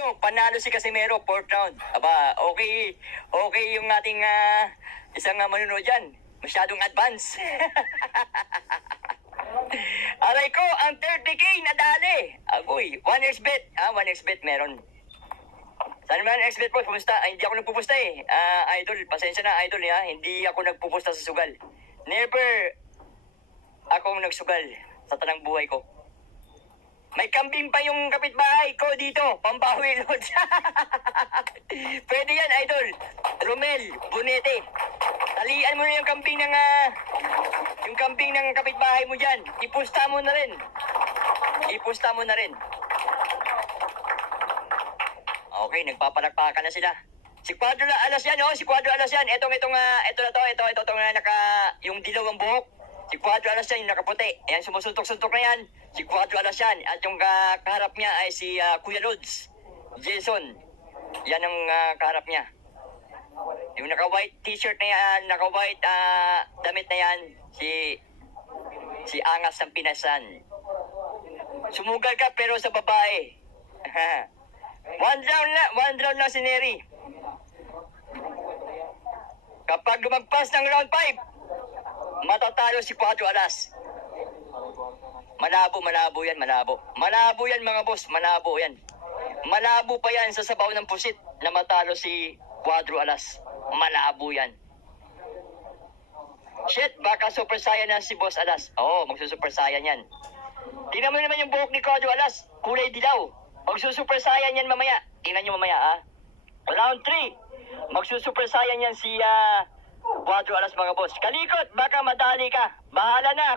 nyo, panalo si Casimero, 4th round. Aba, okay. Okay yung ating isang manunod dyan. Masyadong advance. Aray ko, ang 30K nadali. Agoy, 1xbet. 1xbet meron. Saan naman ang xbet po? Kumusta? Hindi ako nagpupusta eh. Idol, pasensya na idol ha. Hindi ako nagpupusta sa sugal. Never akong nagsugal sa tanang buhay ko. May kambing pa yung kapitbahay ko dito, Pambawi Lodge. Pwede yan, idol. Romel, Bunete. Talian mo na yung kambing ng kapitbahay mo dyan. Ipusta mo na rin. Ipusta mo na rin. Okay, nagpapalakpakan na sila. Si Cuadro Alas yan, oh. Si Cuadro Alas yan. Ito yung dilaw ang buhok. Si Cuadro Alas yan, yung nakaputi. Ayan, sumusuntok-suntok na yan. Si Cuadro Alas yan. At yung kaharap niya ay si Kuya Lods. Jason. Yan ang kaharap niya. Yung naka-white t-shirt na yan, naka-white damit na yan, si Angas ng Pinasan. Sumugal ka pero sa babae. One round na si Neri. Kapag lumagpas ng round 5, matatalo si Cuadro Alas. Malabo yan, malabo. Malabo yan mga boss, malabo yan. Malabo pa yan sa sabaw ng pusit na matalo si Cuadro Alas. Malabo yan. Shit, baka super saiyan na si Boss Alas. Oo, magsusuper saiyan yan. Tingnan mo naman yung buhok ni Cuadro Alas. Kulay dilaw. Magsusuper saiyan yan mamaya. Tingnan nyo mamaya Round 3. Magsusuper saiyan yan si Cuadro Alas mga boss. Kalikot, baka madali ka. Bahala na.